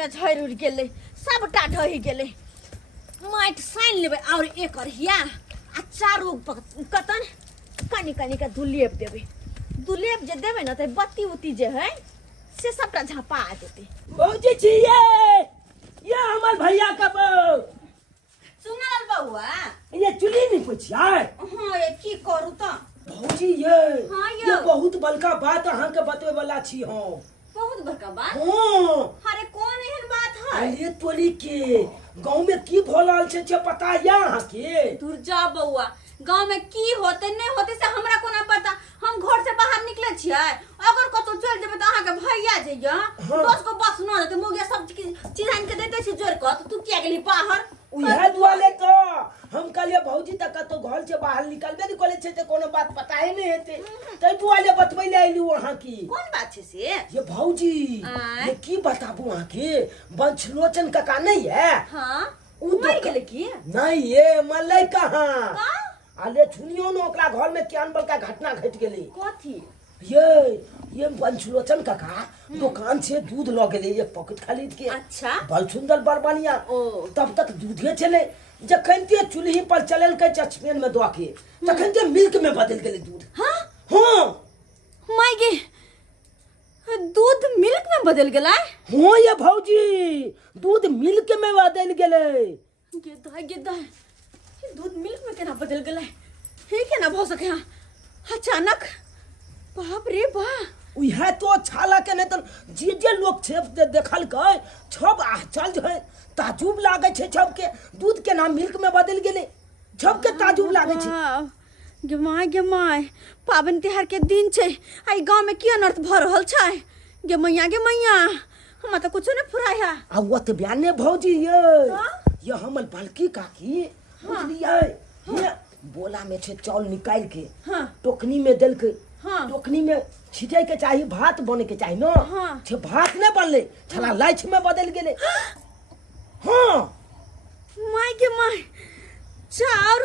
में झड़ उड़ गेले सबटा ढहि गेले माटि सानि लेबै और एक अरहिया आ चारू कतन कनी कनी का दुलेप देबै दुलेप जे देबै न त बत्ती उती जे है से सबटा झपा देते। भौजी छी ये हमर भैया का बहू सुनल बउआ ये चुली नहीं पोछिया। हां ये की करू त भौजी ये हाँ, ये बहुत बड़का बात अहाँ के बतवे वाला छी हम। बहुत बड़का बात। हां अरे कौन एहन बात है? अरे तोली के गांव में की भोलाल छे पता या अहाँ के? दूर जा बउआ गांव में की होते नहीं होते से हमरा कोना पता। हम घर से बाहर निकले छियै अगर कतो चल जेबै त अहाँ के भैया जइया बस को बस न देते मोगिया सब चीज आन के देते छी जोर क तू किया गेली बाहर उहे दुआले तो हम कहलिए भौजी तक तो घर से बाहर निकलबे नहीं करे छे त कोनो बात पता ही नहीं हेते तै दुआले बतबै ले आइलू अहाँ की। कौन बात छे से? ये भौजी ये की बताबू अहाँ के वंशलोचन काका नहीं है? हां उ मर गेले की? नहीं ये मरलै कहाँ का आले सुनियो न ओकरा घर में केहन बड़का घटना घट गेलै। कथी? ये वंशलोचन काका दुकान से दूध ल गेले एक पॉकेट खरीद के। अच्छा बड़ सुंदर बड़ बढ़िया ओ तब तक दूधे चले जखन ते चूल्ही पर चलल के चश्मेन में दो के तखन ते मिल्क में बदल गेले दूध। हां हां माय गे दूध मिल्क में बदल गेला? हां ये भौजी दूध मिल्क में बदल गेले। गे दूध मिल्क में केना बदल गेला? हे केना भ सके अचानक? बाप रे बा उहे तो छाला के नहीं तो जे लोग छे देखल के छब चल जे ताजुब लागे छे छब के दूध के नाम मिल्क में बदल गेले छब के ताजुब लागे छे। गे माय पावन त्योहार के दिन छे आई गांव में की अनर्थ भ रहल छे गे मैया हम त कुछ नहीं फुराया। आ वो तो बयाने भौजी ये हमर बलकी काकी बुझलिए ये बोला में छे चावल निकाल के टोकनी में दल के टोकनी में छिटे के चाहिए भात बने के चाहिए न छे भात न बनले छला लाइछ में बदल गेले। हां माय गे माय चाउर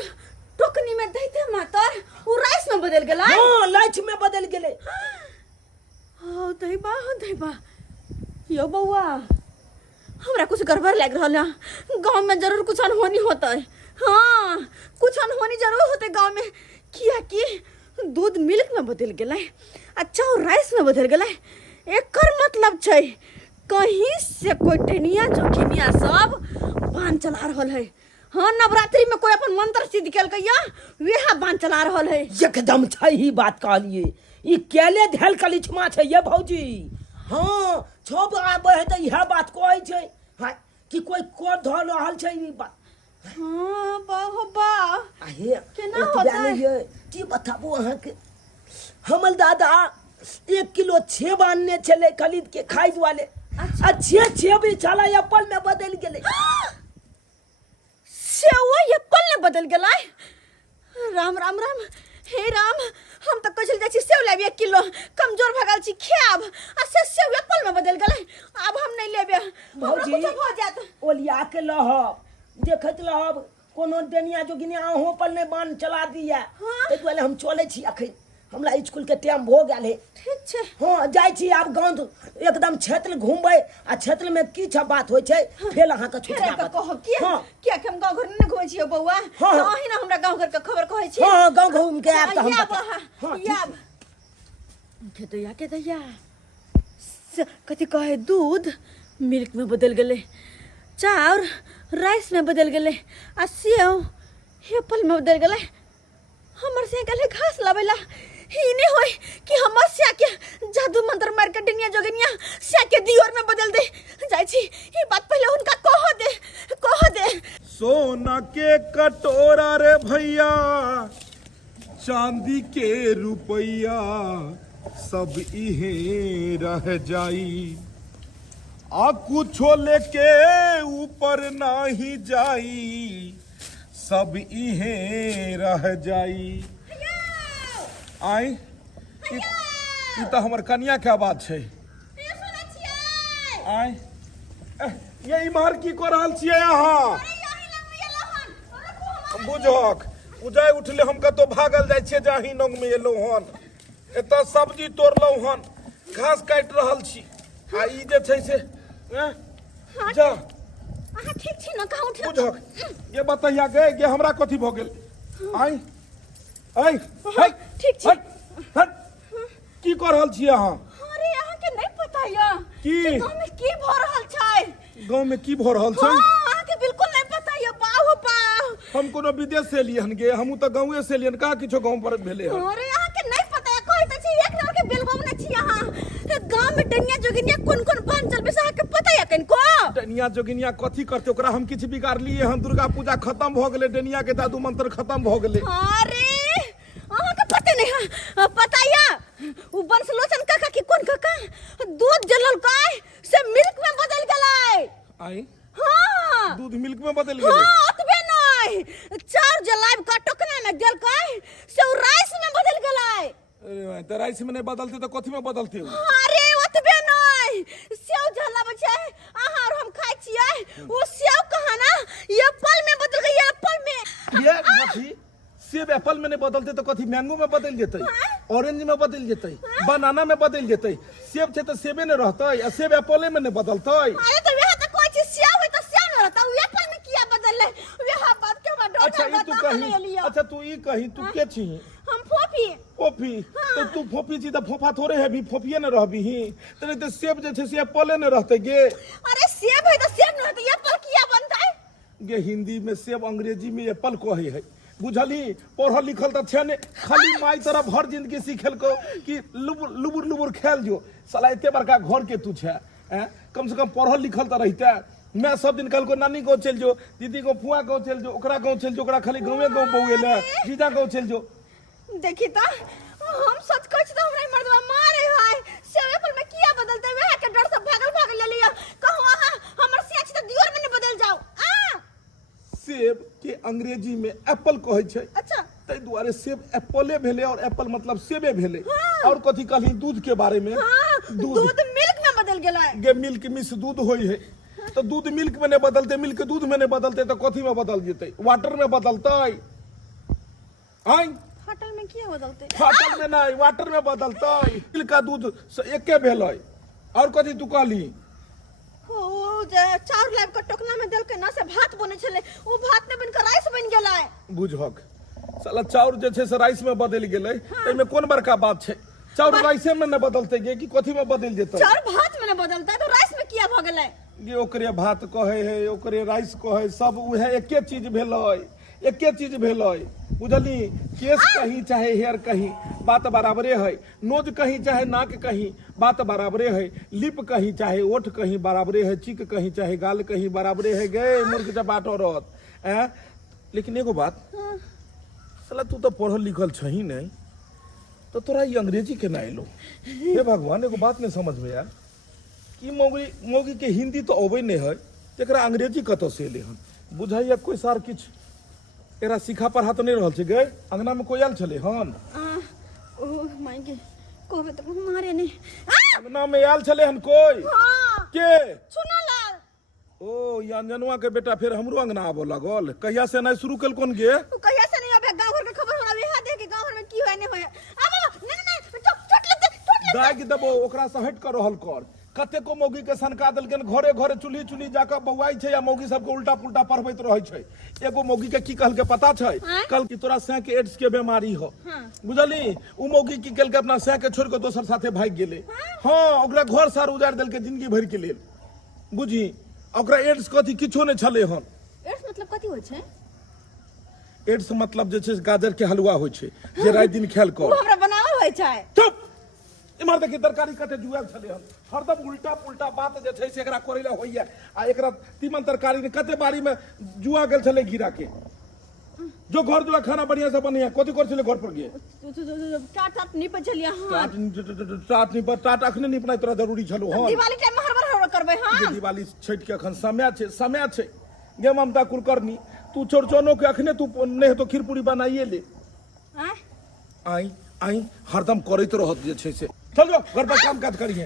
टोकनी में दैते मातर उ राइस में बदल गेला? हां लाइछ में बदल गेले। हो दैबा यो बउआ हमरा कुछ गड़बड़ लग रहल है गांव में जरूर कुछ अनहोनी होता है। हाँ कुछ अनहोनी जरूर होते गांव में किया कि दूध मिल्क में बदल गेला अच्छा और राइस में बदल गेला एकर मतलब छै कहीं से कोई टेनिया जोखिमिया सब बांध चला रहल है। हाँ नवरात्रि में कोई अपन मंत्र सिद्ध केल के या वेहा बांध चला रहल है। एकदम सही बात कहलिए ई केले धेल कलिछमा छै ये भौजी। हां छब आबे है त यह बात कहै छै हां कि कोई कोर ध रहल छै ई बात। हाँ बा आहे केना होता है ये की बताबू अहाँ के हमर दादा 1 किलो सेब आनने चले खरीद के खाई वाले अच्छा। अच्छे भी चला एप्पल में बदल गेले। सेब एप्पल में बदल गेला? राम हे राम हम तो कचल जाची सेब लेबे 1 किलो कमजोर भगल छी खाब आ से सेब एप्पल में बदल गेला अब हम नहीं लेबे भौजी कुछ हो जात ओलिया के लहब देखत लहब कोनो डेनिया जोगिनिया अहों पर नहीं बांध चला दिया। हाँ। ते दुआरे हम चले छी अखन हमरा स्कूल के टाइम हो गेल है। ठीक छे हां जाय छी आब गांव एकदम क्षेत्र घूमबै आ क्षेत्र में की छ बात होय छै फेर अहाँ के फेर छुट्टी कहो किया कि हम गांव घर न घुमै छियै बउआ हाँ। अहीं ना हमरा गांव घर के खबर कहै छी। हां गांव घूम के आब त हम याब के दैया कथी कहे दूध मिल्क में बदल गेले चाउर राइस में बदल गेले आ सेव एप्पल में बदल गेले हमर से गले घास लावेला ही नहीं होय कि हमर से के जादू मंत्र मार के दुनिया जोगनिया से के दियोर में बदल दे जाय छी ई बात पहले उनका कह दे सोना के कटोरा रे भैया चांदी के रुपैया सब इहे रह जाई आ कुछो लेके ऊपर नाही जाई सब इहे रह जाई। आई ई तो हमर कन्या के बात छै। आई ये इमहर की कर रहल छियै अहाँ? बुझक उजाय उठले हम कतो भागल जाय छियै जाही नंग में एलो हन एता सब्जी तोड़लौ हन घास काट रहल छी आ ई जे छै से जा अहाँ ठीक छी न कहाँ उठे बुझक ये बताइया गए कि हमरा कथी भ गेल आई आई हाँ, ठीक छी की कर रहल छी अहाँ अरे अहाँ के नहीं पता या की गांव में की भ रहल छै गांव में की भ रहल छै अहाँ के बिल्कुल नहीं पता या बाहु बा हम कोनो विदेश से एलियन गे हमहू त गांवे से एलियन का किछो गांव पर भेले हन अरे अहाँ के नहीं पता या कहै त छी एक नंबर के बेलगाम में छी अहाँ गांव में डनिया जोगिनिया कोन बन चल बेसा के पता या कनको डनिया जोगिनिया कथी करते ओकरा हम किछ बिगाड़ लिए हम दुर्गा पूजा खत्म भ गेले डनिया के जादू मंत्र खत्म भ गेले अरे अहाँ के पता नहीं है पता या उ बंसलोचन काका की कोन काका दूध जलल काय से मिल्क में बदल गेलै आई हां दूध मिल्क में बदल गेले हां अतबे नहीं चार जलाब का टोकना में गेल काय से उ राइस में बदल गेलै अरे भाई त राइस में नहीं बदलते तो कथी में बदलते हो अरे अतबे नहीं सेव जलाब छै अहाँ और हम खाइ छियै वो सेव कहा ना एप्पल में बदल गई एप्पल में ये कथी सेब एप्पल में नहीं बदलते तो कथी मैंगो में बदल जेतै ऑरेंज में बदल जेतै बनाना में बदल जेतै सेब छै तो सेबे नहीं रहतै आ सेब एप्पले में नहीं बदलतै अरे तो वह तो कोई चीज सेव है तो सेव नहीं रहता एप्पल में किया बदल वह बात के बाद अच्छा ई तू कही अच्छा तू ई कही तू के छी हम फोफी फोफी तो तू फोफी छी त फोफा थोड़े है भी फोफिए न रहबी ही तने तो सेब जे छै से एप्पले न रहतै गे अरे सेब है तो सेब न रहतै एप्पल किया बनतै गे हिंदी में सेब अंग्रेजी में एप्पल कहै है बुझली पढ़ल लिखल त छै ने खाली माई तरफ हर जिंदगी सिखेल को कि लुबुर लुबुर खेल जो साला एते बड़का घर के तू छै कम से कम पढ़ल लिखल त रहते मैं सब दिन कल को नानी गाँव चल जो दीदी को फुआ गाँव चल जो ओकरा गाँव चल जो ओकरा खाली गाँवे गाँव बउए ले जीजा गाँव चल जो देखी त हम सच कहै छी त हमरा मर्दवा मारे है सेब एप्पल में किया बदलते वह के डर से भागल ले लिया कहू अहाँ हमर से छी त दियोर में नहीं बदल जाओ सेब के अंग्रेजी में एप्पल कहै छै अच्छा तै दुआरे सेब एप्पले भेले और एप्पल मतलब सेबे भेले और कथी कहली दूध के बारे में दूध मिल्क में बदल गेलै गे मिल्क मिस दूध होई है तो दूध मिल्क में नहीं बदलते मिल्क दूध में नहीं बदलते तो कथी में बदल जेतै वाटर में बदलतै आई फाटल में किया बदलते फाटल में नहीं वाटर में बदलतै मिल्क का दूध एके भेलै और कथी तू कहली ओ जे चार लाख का टोकना में देलके ना से भात बने छले ओ भात ने बनकर राइस बन गेलै बुझहक साला चाउर जे छै से राइस में बदल गेलै एमे कोन बड़का बात छै चाउर राइस में न बदलते गे कि कथी में बदल जेतै चाउर भात में न बदलता तो राइस में किया भ गेलै गे ओकरे भात कहे है ओकरे राइस कहे सब उहे एके चीज भेलै एके चीज भेलै बुझली केस कहीं चाहे हेयर कहीं बात बराबरे है नोज कहीं चाहे नाक कहीं बात बराबरे है लिप कहीं चाहे ओठ कहीं बराबरे है चिक कहीं चाहे गाल कहीं बराबरे है गे मूर्ख चपाट औरत लेकिन एगो बात साला तू तो पढ़ल लिखल छही नहीं तो तोरा ये अंग्रेजी के ना एलो हे भगवान एगो बात नहीं समझ में यार कि मौगी के हिंदी तो अबै नहीं है एकरा अंग्रेजी कतौ से एले हन बुझाइया कोई सार किछ एकरा सिखा पढ़ा तो नहीं रहल छै गे अंगना में कोई आयल छले हन ओ माय गे कहबे त मारे ने अंगना में आयल छले हन कोई हां के सुना लाल ओ ये अंजनुआ के बेटा फिर हमरो अंगना आबो लागल कहिया से नहीं शुरू कल कोन गे कहिया से नहीं अबे गांव घर के खबर हमरा वेहा दे के गांव घर में की होय नहीं होय अब नहीं चोट दाग देबो ओकरा से हट कर रहल कर कते को मौगी के सनका देलकन घरे घरे चुल्ही जाकर बौआई छै या मौगी सबके उल्टा पुल्टा पढ़बैत रहै छै एगो मौगी के की कहल के पता छै कल की तोरा सह के एड्स के बीमारी हो बुझली उ मौगी की कल के अपना सह के छोड़ के दोसर साथे भाग गेले हां ओकरा घर सार उजाड़ देलके जिंदगी भर के लेल बुझी ओकरा एड्स कथी किछो नहीं छले हन एड्स मतलब कथी होय छै एड्स मतलब जे छै गाजर के हलवा होय छै जे रात दिन खेल कर उ हमरा बनावल होय छै चुप इमहर देखी तरकारी कते जुआल छले हन हरदम उल्टा पुल्टा बात जे छै से एकरा करैला होइया आ एकरा तीमन तरकारी ने कते बारी में जुआ गेल छले गिरा के जो घर जो खाना बढ़िया से बनिया कथि कर छले घर पर गे टाट निप छलिया हां टाट अखने निपनाइ तोरा जरूरी छलो हन दिवाली टाइम में हर करबै हां दिवाली छठ के अखन समय छै गे ममता कुलकर्णी तू चौरचनो के अखने तू नहीं तो खीर पूरी बनाइए ले आई हरदम करैत रहत जे छै से चल जो घर पर काम काज करिए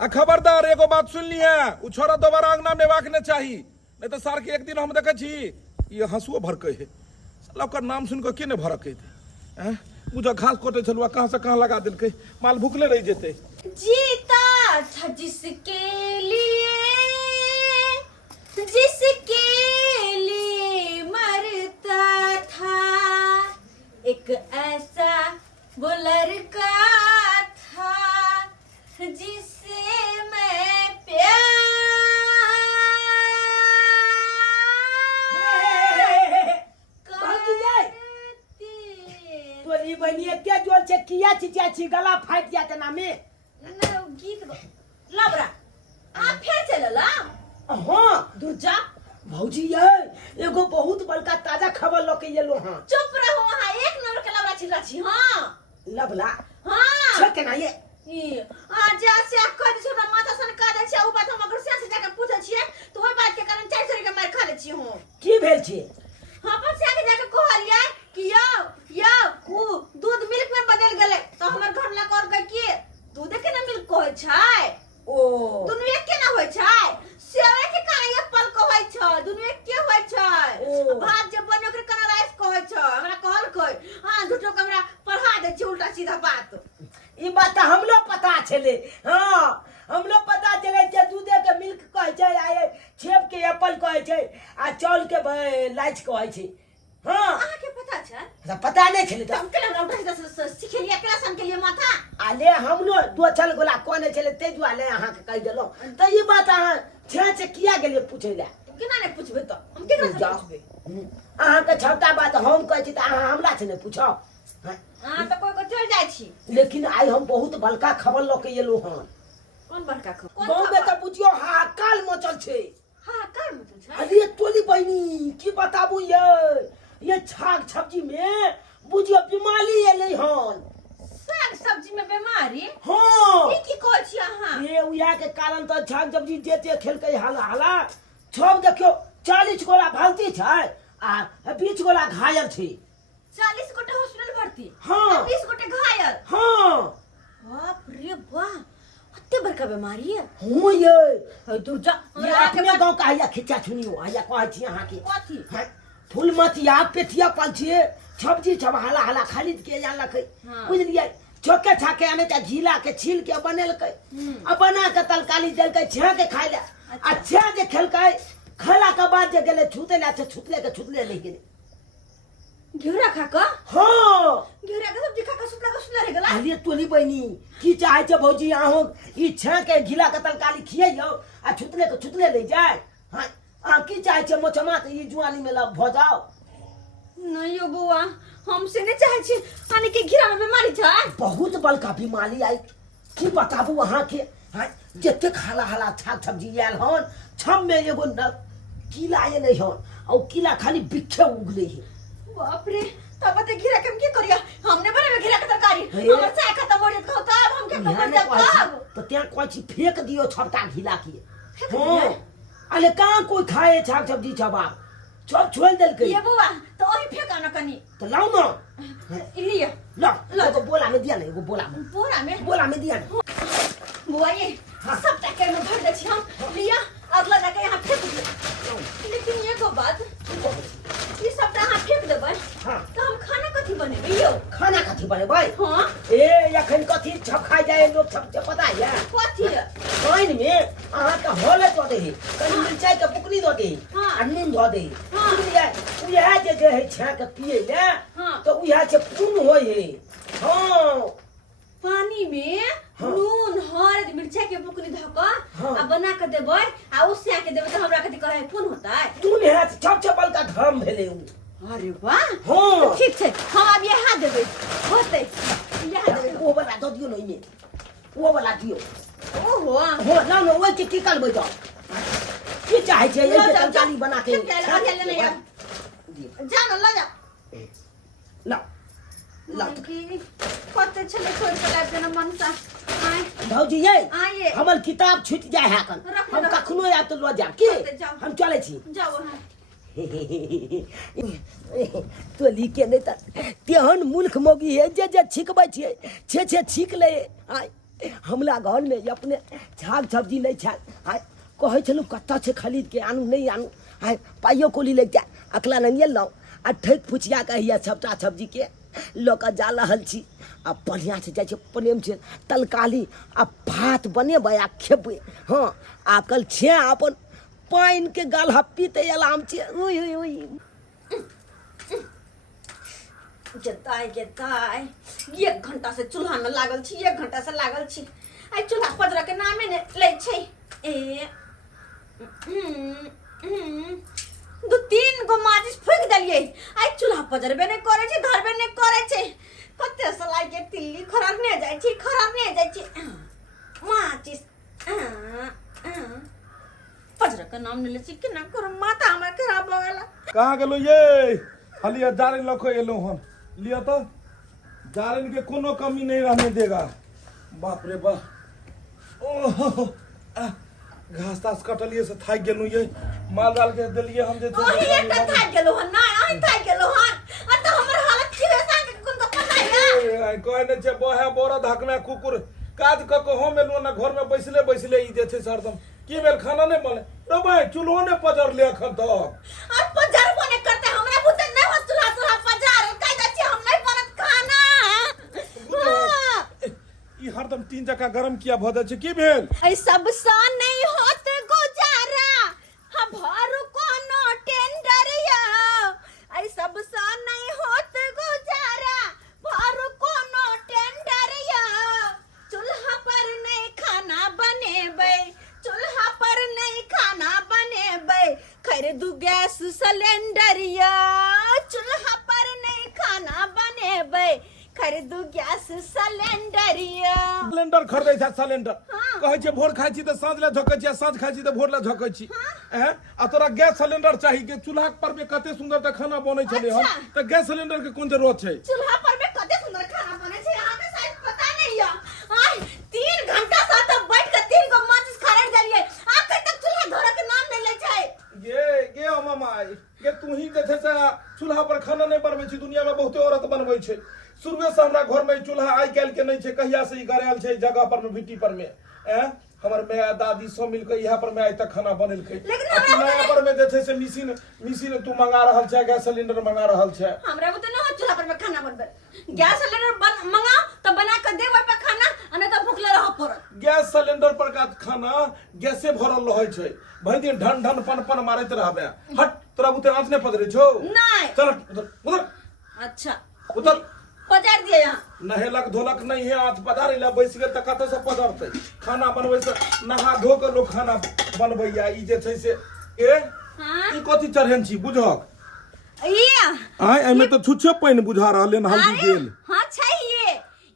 आ खबरदार एगो बात सुन लिया उ छोरा दोबारा अंगना में वाक न चाही नहीं तो सार के एक दिन हम देखे छी ये हंसुओ भरके है साला ओकर नाम सुन के ने भरके हैं मुझे घास कोटे छलुआ कहां से कहां लगा देलके माल भूखले रह जेते जीता था जिसके लिए जिसके लिए मरता था एक ऐसा वो लड़का था जिसे मैं तोरी बहनी एते जोर से किया चिचिया छी गला फाट जात ना में गीत लाबरा आप फिर चलला हां दुर्जा भौजी ये एगो बहुत बड़का ताजा खबर लके येलो हां चुप रहो हां एक नंबर के लाबरा छिला छी हां लबला हां छ केना ये आज से कह छ ना माता सन कह दे छ उ बात हम अगर से जाके पूछे छिए तो ओइ बात के कारण 400 के मार खा ले छी हूं की भेल छी हां पर से जाके कहलिए कि यो उ दूध मिल्क में बदल गेले तो हमर घर ला कर गई कि दूध के ना मिल्क कहै छै ओ दुनु एक के ना होय छै सेवे के काहे एप्पल कहै छै दुनु एक के होय छै भात जे बने ओकरे कना राइस कहै छै हमरा कहल कोइ हां झूठो के हमरा पढ़ा दे छै उल्टा सीधा बात ई बात हमलो पता छले हां हमलो पता चले जे दूधे के मिल्क कहै छै आ छेप के एप्पल कहै छै आ चावल के लाइच कहै छै हां अहाँ के पता छै पता नहीं छले हम के ना उल्टा सीधा सिखेलिए क्लासन के लिए माथा आले हमलो दो चल गोला कोने छले ते जुआले अहाँ के कह देलो त ई बात अहाँ छे किया गेलिए पूछे ले केना ने पूछबे तो हम केना से पूछबे अहाँ के छोटा बात हम कहै छी त अहाँ हमरा से ने पूछो हां तो कोई को चल जाय छी लेकिन आई हम बहुत बड़का खबर लके येलो हन कौन बड़का खबर गांव में त बुझियो हाकाल मचल छै हां कर मतलब छै अरे तोली बहनी की बताबू ये छाग सब्जी में बुझियो बीमारी एलै हन साग सब्जी में बीमारी हां ई की कहै छी अहाँ ये उया के कारण त छाग सब्जी जेते खेलकै हाला सब देखियो 40 गोला भर्ती छै आ 20 गोला घायल छै 40 गोटे हॉस्पिटल भर्ती हाँ। 20 गोटे घायल हां बाप रे वाह अत्ते बड़का बीमारी है हो ये दुर्जा ये अपने गांव का हया खिचा छुनियो हया कहै छी अहाँ के कथी फूल मतिया पेटिया पल छिए सब्जी सब हाला खरीद के जा लकै हाँ। बुझलिए छोके छाके आने का झीला के छील के बनेलकै आ बना के तरकारी देलकै छे के खाइ ले आ छे जे खेलकै खैला के बाद जे गेले छूते ले छुतले ले गेले घेरा खा क हां घेरा के सब्जी खा क सुतला रह गेला आलिए तोली बहनी की चाहे छ भौजी आहो ई छे के घिला के तरकारी खियैयो आ छुतले ले जाय हां आ की चाहे छ मोचमा त ई जुआनी में लब भ जाओ नहीं यो बुआ हमसे नहीं चाहे छी आने के घेरा में बीमारी छै बहुत बड़का बीमारी आई की बताबू अहाँ के हां जते हाला छाग सब्जी आयल हन छम में एगो कीला ये नहीं हन और कीला खाली बिखे उगले है बाप रे तब ते घेरा के हम की करिया हमने बनावे घेरा के तरकारी हे। हमर चाय खत्म हो जात कहता अब हम के खत्म हो जात तो त्या कोई चीज फेंक दियो छपटा घिला के फेंक दियै? अरे कहाँ कोई खाए छाग सब्जी छबाब सब छोड़ देल के ये बुआ तो ओही फेंका न कनी तो लाओ ना लिया ला एगो बोला में दिया ना एगो बोला में दिया ना बुआ ये सब टक्कर में भर दे छी हम लिया अगला जाके यहाँ फेंक दे लेकिन ये को बात ये सब यहाँ फेंक देबै हाँ। तो हम खाना कथी बनेबै यो खाना कथी बने भाई हां ए यखन कथी छप खाई जाए लोग सब पता है कथी पानी में अहाँ का होले दो दे कनी मिर्चाई के बुकनी दो दे हाँ। आ नून दो दे हाँ। उया जे है छा के पिए ले हाँ। तो उया से खून होय है हां पानी में हाँ। नून हल्दी मिर्चाई के बुकनी धक हाँ। आ बना के देबै आ उससे आके देबै तो हमरा कथी कहे खून होता है तू ने हाथ छप छपल का धर्म भेले उ अरे वाह हां ठीक छै हम अब यहाँ देबै होतै यहाँ देबै वो वाला दो दियो नहीं में वो वाला दियो ओहो हो ना ना वो की कर बे जाओ की चाहे छे ये के तरकारी बना के जा न ल जा ला ला कते छले छोड़ के लाइब देना मन सा आय भौजी ये आइए हमर किताब छूट जाए है कन रख हम दो। कखनो या तो लो जाब की जाओ। हम चले छी जाओ हाँ तो लिखे नहीं त तेहन मूर्ख मोगी है जे छिकबै छियै छे छिक ले आय हमरा घर में अपने छाग सब्जी नहीं छाल आय कहै छलु कत्ता से खरीद के आनू नहीं आनू आय पाइयो कोली ले जा अकला नहीं लाओ आ ठेक फुचिया के हिया सबटा सब्जी के लोक जा रहल छी आ बढ़िया से जाय छै प्रेम से तलकाली आ भात बनेबै आ खेबै हाँ आ कल छे अपन पाइन के गाल हप्पी ते अलाम छे ओय ओय ओय जताय 1 घंटा से चूल्हा में लागल छी 1 घंटा से लागल छी आई चूल्हा पजरा के नामे ने ले छै ए 2-3 गो माचिस फूक देलिए आई चूल्हा पजरबे नहीं करे छै धरबे नहीं करे छै कते सलाई के तिल्ली खराब नहीं जाय छै माचिस पजरा का नाम नहीं ले छी केना करो माथा हमर खराब हो गेला कहाँ गेलो ये हलिया जारिन लखो एलो हम लिया तो जारिन के कोनो कमी नहीं रहने देगा बाप रे बाप ओह घास तास कटलिए से थाक गेलू ये माल डाल के देलिए हम जे ओही एकटा थाक गेलो हन ना ओही थाक गेलो हन आ तो हमर हालत की है सांग कोन को पता है आई कहने छे बहे बोरा धकना कुकुर काज क के हम एलु ना घर में बैसले ई जे छे सरदम की बेल खाना नहीं बने रे भाई चूल्हो ने पजर ले अखन तक और पजर बने करते हमरा बुते नहीं हो चूल्हा पजर कह दै छी हम नहीं बनत खाना ई हरदम 3 जका गरम किया भ दै छे की भेल ऐ सब सा नहीं होत गुजारा हा भर कोनो टेंडर या ऐ सब सा नहीं होत गुजारा भर कोनो टेंडर या चूल्हा पर नहीं खाना बनेबै चूल्हा पर नहीं खाना बनेबै खरीदू गैस सिलेंडर या चूल्हा पर नहीं खाना बनेबै खरीदू गैस सिलेंडर या सिलेंडर खरीदै छ सिलेंडर कहै छै भोर खाइ छी त साँझ ले झोकै छी साँझ खाइ छी त भोर ले झोकै छी आ तोरा गैस सिलेंडर चाही के चूल्हा पर में कते सुंदर त खाना बनै छले हन त गैस सिलेंडर के कोन जरूरत छै चूल्हा पर में कते सुंदर खाना बनै छै अहाँ के शायद पता नहीं या आई 3 घंटा से तो बैठ के 3 गो माचिस खरीद देलिए आखिर तक चूल्हा धोरा के नाम नहीं ले छै गे मामा ये तू ही जे छै से चूल्हा पर खाना नहीं बनबै छी दुनिया में बहुते औरत बनबै छै शुरुए से हमरा घर में चूल्हा आई काल के नहीं छै कहिया से ई गरायल छै जगह पर में भिट्टी पर में हमर माय दादी सब मिल के यहाँ पर में आज तक खाना बनेलकै नया पर में जे छै से मशीन तू मंगा रहल छै गैस सिलेंडर मंगा रहल छै हमरा को तो न चूल्हा पर में खाना बनबे गैस सिलेंडर मंगाओ तो बना के देबै पे खाना अने तो भूखले रह पड़त गैस सिलेंडर पर का खाना गैसे भरल रहै छै भरि दिन ढन पन मारैत रहबे हट तोरा बुते आंच नहीं पदरे छौ नहीं चल उधर अच्छा उधर पजार दिए यहाँ नहेलक धोलक नहीं है आज पधारे ला बैस गेल त कत से पधरते खाना बनबै से नहा धो के लोग खाना बनबैया ई जे छै से ई कथि चढ़ेन छी बुझक ये आय एमे त छुच्छे पानी बुझा रहले न हल्दी गेल हां छै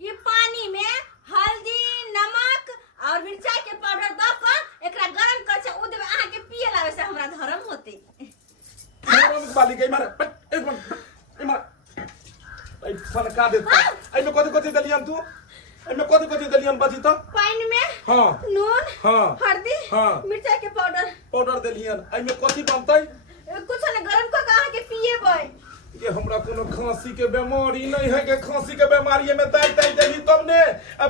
ये पानी में हल्दी नमक और मिर्चाई के पाउडर द के एकरा गरम कर छै उ देबे अहाँ के पिए लागे से हमरा धर्म होते गरम बाली के मारे एक मिनट मार आई फनका देता आई में कथि दलियन तू आई में कथि दलियन बजी त पानी में हां नून हां हल्दी हां मिर्चाई के पाउडर दलियन आई में कथि बनतै कुछ ने गरम क के अहाँ के पिएबै ये हमरा कोनो खांसी के बीमारी नहीं है के खांसी के बीमारी में दाई देही तब ने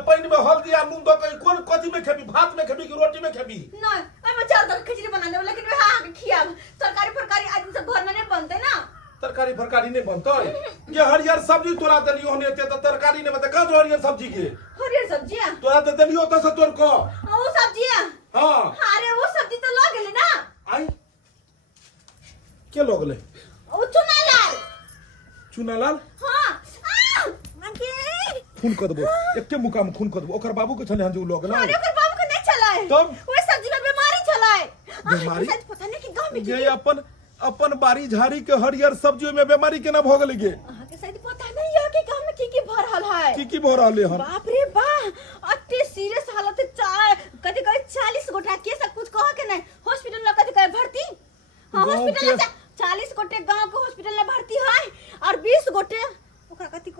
पानी में हल्दी आ नून द के कोन कथि में खेबी भात में खेबी कि रोटी में खेबी नहीं आई में 4 दाल खिचड़ी बना देब लेकिन वे अहाँ के खियाब तरकारी आदमी सब घर में नहीं बनते ना तरकारी फरकारी नहीं बनतै ये हरियर सब्जी तोरा देलियो हने एते त तरकारी नहीं बनतै का जो हरियर सब्जी के हरियर सब्जी तोरा त देलियो त से तोर को वो सब्जी हां अरे वो सब्जी तो लग गेले ना आई के लोग ले ओ चुना लाल हां खून कर देबो एके मुका में खून कर देबो ओकर बाबू के छले हन जे लोग ले अरे ओकर बाबू के नहीं चलाए तब वो सब्जी में बीमारी चलाए बीमारी पता नहीं कि गांव में ये अपन बारी झाड़ी के हरियर सब्जी में बीमारी केना भ गेल गे अहाँ के शायद पता नहीं है कि गांव में की भ रहल है की भ रहल है बाप रे बा अति सीरियस हालत है कथि कहे 40 गोटा के सब कुछ कह के नहीं हॉस्पिटल में कथि कहे भर्ती हां हॉस्पिटल में 40 गोटे गांव के हॉस्पिटल में भर्ती है और 20 गोटे ओकरा कथि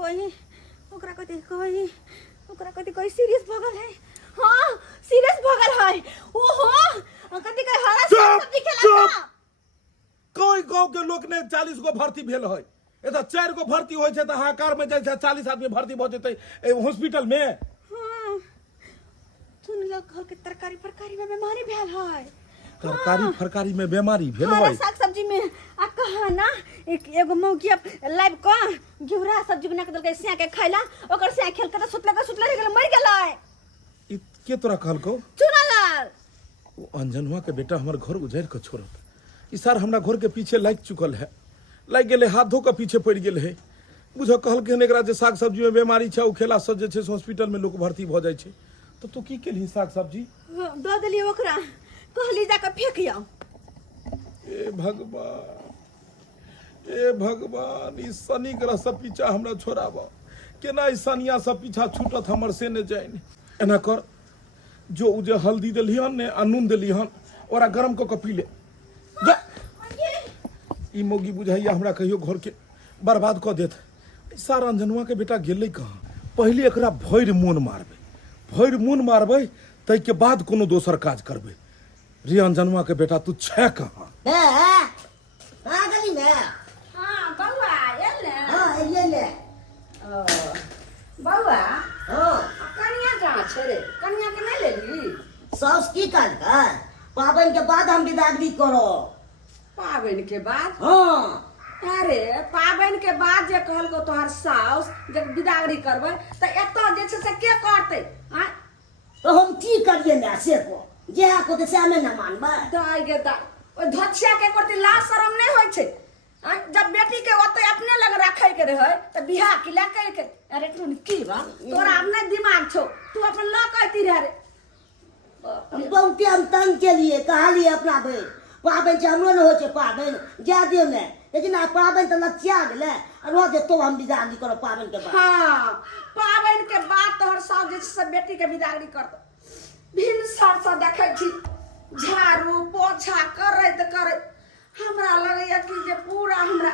कोई सीरियस भगल है हां सीरियस भगल है ओहो कथि कहे हरा सब्जी खेला कोई गांव के लोग ने 40 गो भर्ती भेल है एता 4 गो भर्ती होय छै त हाकार में जाय छै 40 आदमी भर्ती भ जेतै हॉस्पिटल में हां सुन ल घर के तरकारी फरकारी में बीमारी भेल है तरकारी फरकारी में बीमारी भेल है साग सब्जी में आ कहा ना एगो मौकी लाइव क घिउरा सब्जी बना के दल के सिया के खैला ओकर सिया खेल के सुतला रह गेल मर गेलै के तोरा कहलको चुना लाल अंजनुआ के बेटा हमारे घर उजैर के छोड़त ई सार हमरा घर के पीछे लाग चुकल है, लाग गेले हाथ धो के पीछे पड़ गेल है। बुझ कहल के एकरा जे साग सब्जी में बीमारी छै, उ खेला से जे छै हॉस्पिटल में लोग भर्ती भ जाय छै। तो की केलही साग सब्जी? दो देलिए ओकरा, कहली जाके फेंक आओ। ए भगवान, ए भगवान, ई शनि ग्रह से पीछा हमरा छोड़ाब। केना ई शनिया से पीछा छूटत हमर से ने जाइन। एना कर, जो उ जे हल्दी देलिहन ने आ नून देलिहन, ओरा गरम क के पी ले। जा ई मोगी बुझाइया हमरा कहियो घर के बर्बाद क देत। सारा अंजनुआ के बेटा गेलै कहाँ? पहले एकरा भैर मोन मारबै, भैर मोन मारबै, तै के बाद कोनो दोसर काज करबै। रे अंजनुआ के बेटा तू छै कहाँ? हाँ गली में। हाँ बउआ एले। हाँ ये ले। बउआ हाँ कनिया कहाँ छै रे? कनिया के नहीं लेली? साउस की काज कर? पाबन के बाद हम विदागरी करो। पाबन के बाद? हाँ अरे पाबन के बाद जे कहल को तोहर साउस जब विदागरी करबै त एतो जे छै से के करतै? हां तो हम की करिए ना से को जे को तो सामने न मानबा। दाई गे दाई, ओ धछिया के करती लाज शरम नहीं होय छै। जब बेटी के ओते अपने लग रखे के रहे त बियाह के ला के अरे तू की बा तोरा अपने दिमाग छौ, तू अपन ला कहती रह रे। हम बहुते हम तंग के लिए कहा लिए अपना भाई पाबन से हमरो न हो छै पाबन जा दियो ने, लेकिन आ पाबन तो लचिया गेले रो दे तो हम विदागरी करो पाबन के बाद। हां पाबन के बाद तोहर साउस जे सब बेटी के विदागरी करत भिन सार सा देखै छी झाड़ू पोछा करैत करैत हमरा लगैया कि जे पूरा हमरा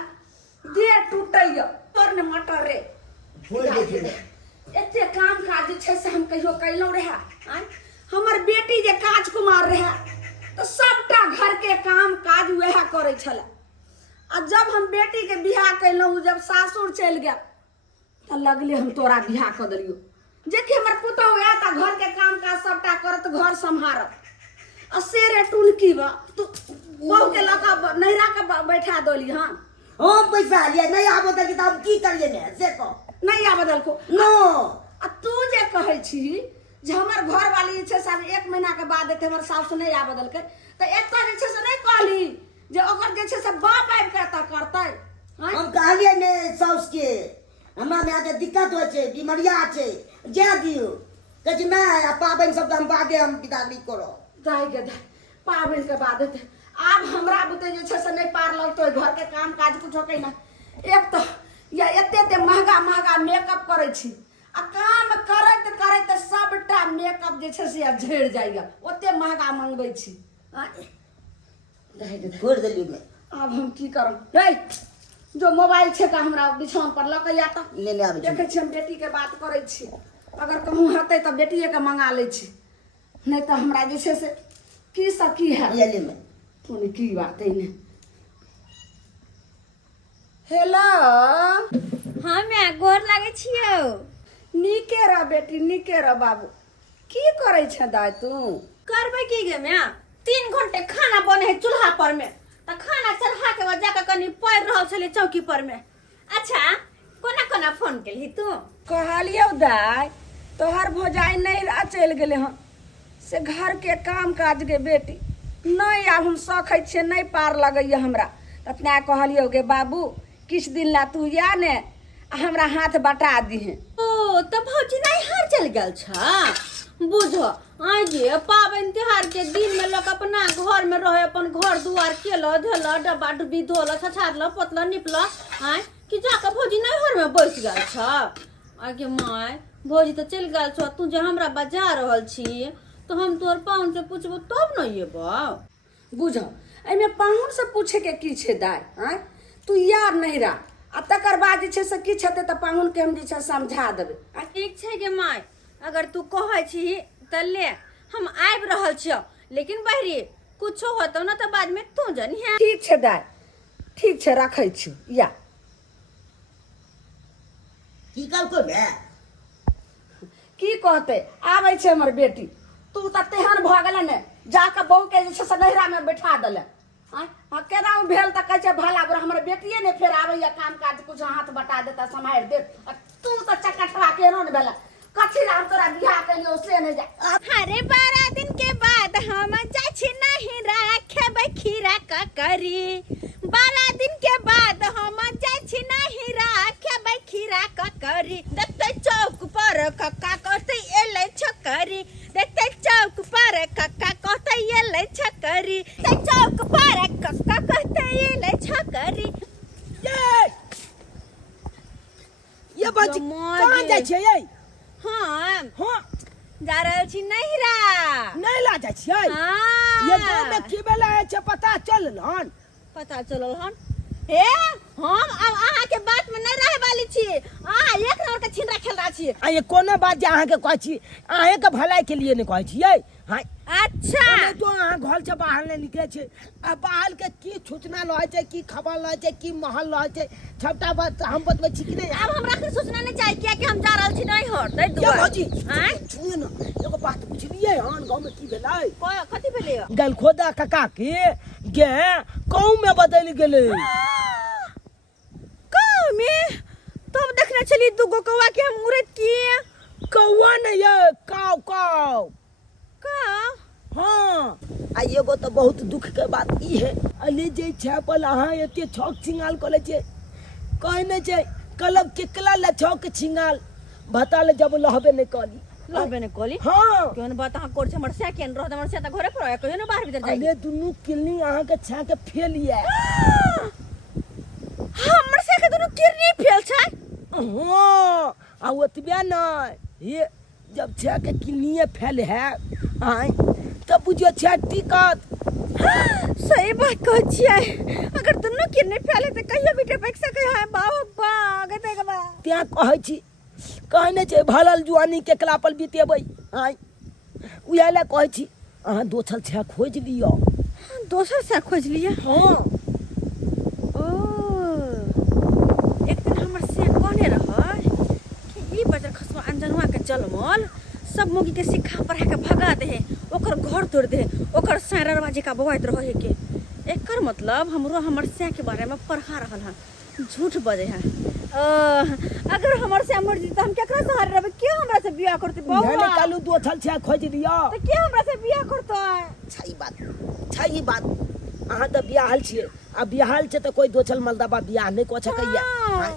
देह टूटैया। तोर ने मटर रे छोड़ दे दे एते काम काज जे छै से हम कहियो कैलौ रहे। हमर बेटी जे काज कुमार रहे तो सबटा घर के काम काज वह करे छले। आ जब हम बेटी के बियाह कैलौ, जब सासुर चल गया तो लगले हम तोरा बियाह कर दिलियो जे कि हमर पुतौ है त घर के काम काज सबटा करत, घर संभारत। आ सेरे टुनकी बा तू बहू के लका नहिरा के बैठा दोली। हां हम पैसा लिए नहीं आबो त हम की करिए ने से को नहीं आ बदल को नो। आ तू जे कहै छी जे हमर घर वाली जे छै से 1 महीना के बाद एते हमर सासु नहीं आ बदल के त एत जे छै से नहीं कहली जे ओकर जे छै से बाप आबि के त करतै। हम कहलिए ने साउस के हमरा में आके दिक्कत हो छै, बीमारिया छै, जा दियो कह मैं पाबन सब हम बादे हम विदागरी करो। जाय गे दाई, पाबन के बाद एते आब हमरा बुते जे छै से नहीं पार लगतै घर के काम काज कुछ होकै ना। एक तो या एते महंगा महंगा मेकअप करे छी, आ काम करैत करैत सबटा मेकअप जे छै से झड़ जाइया, ओते महंगा मंगबै छी। छोड़ देलियो मैं। अब हम की करब? रे जो मोबाइल छै का हमरा बिछौन पर लकै या त ले ले आबे देखै छी हम बेटी के बात करै छी, अगर कहूँ हतै त बेटिए के मंगा लै छी, नहीं तो हमरा जे छै से की सकी है। ले ले मैं। तूने की बात है ने? हेलो हाँ मैं गोर लागे छियो। नीके रह बेटी, नीके रह बाबू। की करे छ दाई तू? करबे की गे मैं 3 घंटे खाना बने है चूल्हा पर में, त खाना चढ़ा के बाद जाके कनी पैर रहल छले चौकी पर में। अच्छा कोना कोना फोन केली तू? कहलियो दाई तोहर भौजाई नहीं रा चल गेले हन से घर के काम काज के बेटी नहीं आब हम सकै छियै, नहीं पार लगैया हमरा। अपना कहलियो गे बाबू किछ दिन ला तू या ने हमरा हाथ बटा दिहे। ओ त भौजी नहीं हार चल गेल छ। बुझो आई जे पाबन त्योहार के दिन में लोग अपना घर में रहे, अपन घर दुआर केल धेल डब्बा डुब्बी धोल छछारल पोतल निपल, आय कि जाके भौजी नहीं घर में बैठ गेल छ। आगे माय भौजी तो चल गेल छ, तू जे हमरा बजा रहल छी तो हम तोर पाहुन से पूछबो तब न येबो। बुझो एमे पाहुन से पूछे के की छे दाई? आय तू याद नहीं रहा, आ तकर बाद जे छे से किछ हेतै त पाहुन के हम जे छे समझा देबै। ठीक छै गे माय, अगर तू कहै छी त ले हम आबि रहल छियो, लेकिन बहरी कुछो होतो न त बाद में तू जनिहे। ठीक छे दाई, ठीक छे रखै छी। या की कल को बे की कहते आबै छे हमर बेटी, तू त तेहन भ गेले ने जाके बहू के जे छे से नहिरा में बैठा देले। केना भेल त कहै छे भला बुरा हमर बेटिए ने फेर आबैया काम काज कुछ हाथ बटा देता संभाल दे। तू त चकठवा केहन भेला, कथी ला हम तोरा बियाह कलियो से नहीं जा। अरे 12 दिन के बाद हम जाछि नहीं राखे खीरा का करी 12 दिन के बाद हम जाछि नहीं राखे खीरा का करी देखते चौक पर कक्का कहते एले छकरी देखते चौक पर कक्का कहते एले छकरी देखते चौक पर कक्का कहते एले छकरी ये बाजी कहाँ जाइ छै ये हाँ हाँ जा रहल छी नहिरा नहीं ला जाइ छियै हाँ ये गांव में की बेला है छै पता चलल हन पता चलल हन हे हम अब अहाँ के बात में नहीं रहे वाली छी अहाँ एक नंबर के छिनरा खेल रहा छी आ ये कोनो बात जे अहाँ के कहै छी अहाँ के भलाई के लिए नहीं कहै छियै हां अच्छा नहीं तो अहाँ घर से बाहर नहीं निकले छै आ बाहर के की सूचना लहै छै की खबर लहै छै की महल लहै छै सबटा बात हम बतबै छी कि नहीं अब हमरा के सूचना नहीं चाहिए क्या कि हम जा रहल छी नहीं हट दे ये दुआ भौजी हां सुनिए ना एगो बात पूछलिए हन गांव में की भेलै कथि भेलै गलखोदा काका के गे गांव में बदल गेलै गाँव में तब देखने चली दुगो कौवा के हम मुरत किए कौआ नहीं है काव काव का हाँ आ एगो तो बहुत दुख के बात ई है अले जे छापल अहाँ एते छौक छिंगाल कले छे कहै नै छै कलब केकला ल छौक छिंगाल भताल जब लहबे नहीं कली लहबे ने कोली हाँ केन बात अहाँ कोर हमर से केन रह हमर से त घरे पर कहियो ने बाहर भीतर जाई अले दुनु किलनी अहाँ के छा के फेल ये हमर से के दुनु किरनी फेल छै हाँ आ ओतबे नहीं ये जब छा के किलनी फेल है आय तब बुझियो छा टिकट सही बात कह छियै अगर दुनु किरनी फेल है त कहियो बेटे पैक सके है बाबा गते के बा त्या कहै छी कहने छै भलल जुआनी के कलापल बीतेबै आय उहे ले कहै छी अहाँ दोछल छा खोज लियो दोसर से खोज लिए हाँ ओ एक दिन हमर से कहने रह कि ई बजर खसवा अंजनवा के जलमल सब मुगी के सिक्का पर के भगा दे ओकर घर तोड़ दे ओकर सैररवा जे का बवाइत रहे के एकर मतलब हमरो हमर से के बारे में पढ़ा रहल हन झूठ बजे है अगर हमर से मर जी त हम केकरा से हार रहबे के हमरा से बियाह करते उहे ले बौआ कालू दोछल छा खोज लियो त के हमरा से बियाह करते छै ई बात अहाँ त बियाहल छियै आ बियाहल छै त कोई दोछल मलदाबा बियाह नहीं क सकैया आय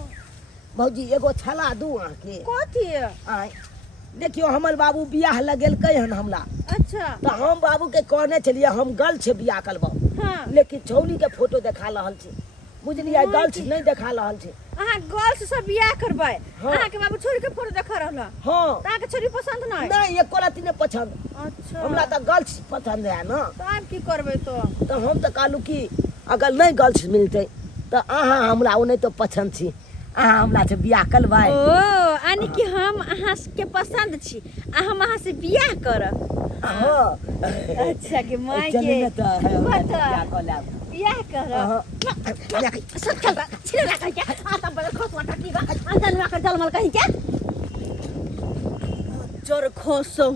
भौजी एगो छला दू अहाँ के कथी आय देखियो हमर बाबू बियाह लगेलकै हन हमरा अच्छा त हम बाबू के कहने छलिए हम गल छे बियाह करबो हां लेकिन छौली के फोटो देखा रहल छै बुझलिए गर्ल्स नहीं देखा रहल छै अहाँ गर्ल्स से बियाह करबै हाँ। अहाँ के बाबू छोरी के फोटो देखा रहल हाँ अहाँ के छोरी पसंद नहीं नहीं एको रति नहीं पसंद अच्छा हमरा त गर्ल्स पसंद है ना तो आप की करबै तो तो हम तो कहलू कि अगर नहीं गर्ल्स मिलते तो अहाँ हमरा ओ नहीं तो पसंद छी अहाँ हमरा से बियाह करबै ओ यानी कि हम अहाँ के पसंद छी आ हम अहाँ से बियाह करब हाँ अच्छा के माय चलू के ना तो बता। बियाह कर लेब बियाह करब सब चल रहा छिले कहीं के आता बड़े खसवा टकी का अंजनवा के जलमल कहीं के जर खसो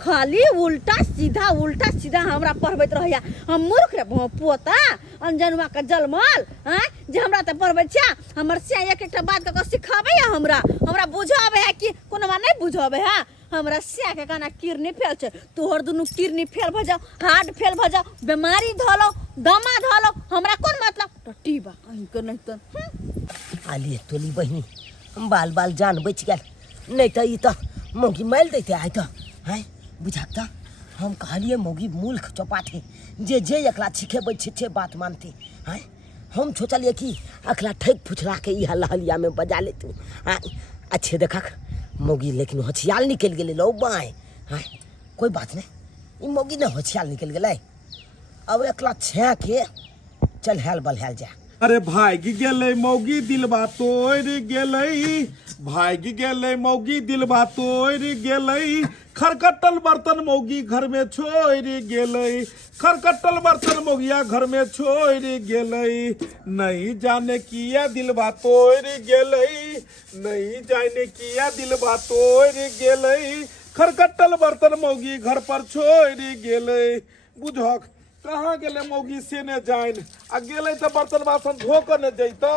खाली उल्टा सीधा हमरा पढ़बैत रहया हम मूर्ख रे पोता अंजनवा के जलमल हैं जे हमरा त पढ़बै छ हमर से एक एकटा बात के सिखाबै है हमरा बुझाबै है कि कोनवा नहीं बुझाबै है हमरा से के गाना किरनी फेल छै तोहर दुनु किरनी फेल भ जाओ हार्ट फेल भ जाओ बीमारी धलो दमा धलो हमरा कोन मतलब टट्टी बा कहीं के नहीं त आलिए तोली बहिनी बाल बाल जान बच गेल नहीं तो ई तो मौगी माइल देते आय तो हैं बुझाता हम कहलिए मौगी मूर्ख चौपाटे जे एकला छिखेबै छिछे बात मानते हैं हम सोचलिए कि अखला ठैक फुछला के ई हल्ला में बजा ले तू हाँ अच्छे देखा मौगी लेकिन होशियार निकल गेलै लो बाय हैं कोई बात नहीं ई मौगी ने होशियार निकल गेलै अब एकला छे के चल हेल बलहेल जा अरे भाग गेलै मौगी दिलबा तोड़ गेलै भाग गेलै मौगी दिलबा तोड़ गेलै खरकट्टल बर्तन मौगी घर में छोड़ गेलै खरकट्टल बर्तन मौगिया घर में छोड़ गेलै नहीं जाने किया दिलबा तोड़ गेलै नहीं जाने किया दिलबा तोड़ गेलै खरकट्टल बर्तन मौगी घर पर छोड़ गेलै बुझक कहाँ गेले मौगी से ने जाइन आ गेले तो बर्तन बासन धो कर ने जैते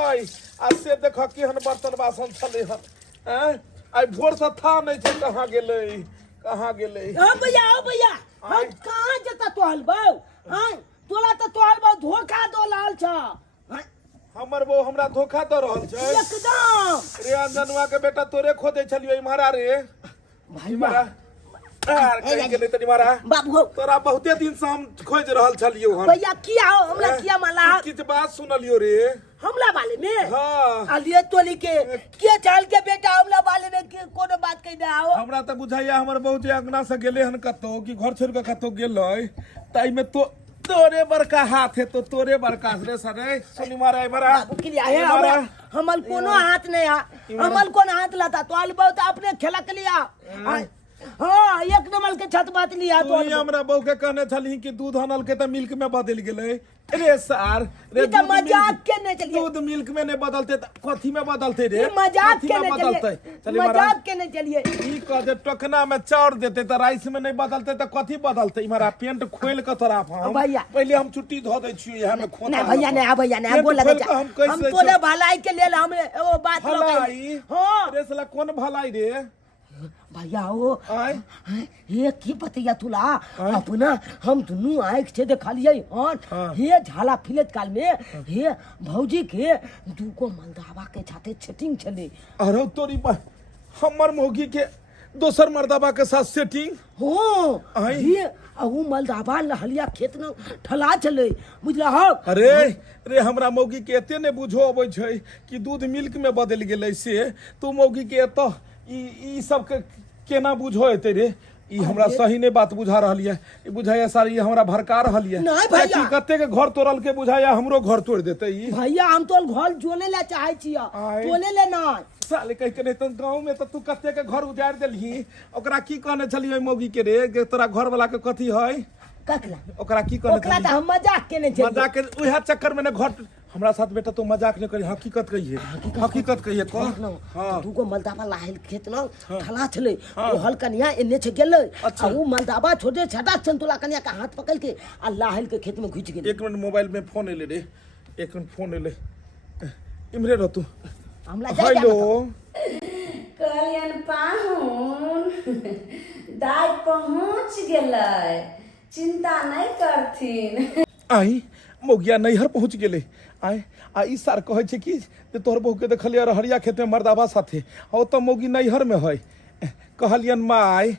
आ से देख केहन बर्तन बासन छले हन हैं आई भोर से था नहीं छै कहाँ गेले कहाँ गेले ओ भैया हम कहाँ जता तोहल बौ हां तोला तो तोहल बौ धोखा दो लाल छ हमर वो हमरा धोखा दे रहल छै एकदम रे अंजनवा के बेटा तोरे खोदे छलियो इमारा रे भाई मारा यार कहीं गेले तनी मारा बाबू तोरा बहुते दिन से हम खोज रहल छलियो हम भैया किया हो हमरा किया माला किछ बात सुनलियो रे हमला वाले में हां अलिए तोली के चाल के बेटा हमला वाले में कोनो बात कह दे आओ हमरा त बुझाइया हमर बहुते अंगना से गेले हन कतो कि घर छोड़ के कतो गेलै ताई में तो तोरे बड़का हाथ है तो तोरे बड़का रे सरे सुनी मारा मारा बाबू के लिए आए हमल कोनो हाथ नहीं आ हमल कोन हाथ लाता तो आल बहुत अपने खेला के लिया हां एक नंबर के छत बात लिया तो हमरा बहू के कहने छली कि दूध अनल के त मिल्क में बदल गेलै रे सार रे तो मजाक के नहीं चलिए दूध मिल्क में नहीं बदलते त कथी में बदलते रे मजाक कथी के में नहीं बदलते चलिए चली मारा मजाक के नहीं चलिए ई कह दे टोकना में चाउर देते त राइस में नहीं बदलते त कथी बदलते इमारा पेंट खोल के तोरा हम भैया पहले हम छुट्टी ध दे छियो यहां में खोता नहीं भैया नहीं भैया नहीं बोल लगा हम तोले भलाई के लेल हम वो बात भलाई हां रे साला कौन भलाई रे भैया हो आय ये की बतैया तुला अपना हम दुनू आँख से देखलिए हाँ। हे झाला फिलत काल में हे भौजी के दूगो मलदावा के साथे सेटिंग चले अरे तोरी हमर मौगी के दोसर मर्दाबा के साथ सेटिंग हो आय। हे अहू मलदावा लहलिया खेत न ठला चले बुझला हो अरे रे हमरा मौगी के एते ने बुझो अबै छै कि दूध मिल्क में बदल गेलै से तू मौगी के एत ई सब के केना बुझो एते रे ई हमरा सही ने बात बुझा रहलिए ई बुझाया सारी हमरा भड़का रहलिए नहीं भैया। कते के घर तोड़ल के बुझाया हमरो घर तोड़ देते ई भैया हम तो घर जोले ला चाहे छिया आय। तोले ले ना साले कह के नहीं तो गांव में तो तू कते के घर उजाड़ देलही ओकरा की कहने छलिए मौगी के रे कि तोरा घर वाला के कथी है ककला ओकरा की कहने ओकरा छलिए तो हम मजाक के नहीं मजाक के उहे चक्कर में ने घर हमरा साथ बेटा तू मजाक नहीं करी हकीकत कहिए हकीकत कहिए कह हां दूगो मलदावा लाहिल खेत न ठला छले ओ हल कनिया एने से गेले अच्छा। आ उ मलदावा छोड़े छटा संतुला कनिया का हाथ पकड़ के आ लाहिल के खेत में घुस गेले एक मिनट मोबाइल में फोन एले रे एक मिनट फोन एले इमरे रह तू हमला जाए हेलो कलियन पाहुन दाय पहुंच गेलै चिंता नहीं करथिन आई मोगिया नैहर पहुंच गेले आय आ ई सार कहै छै कि जे तोहर बहू के देखलिए रहरिया खेत में मर्दाबा साथे आ ओतऽ मौगी नैहर में है कहलियन माय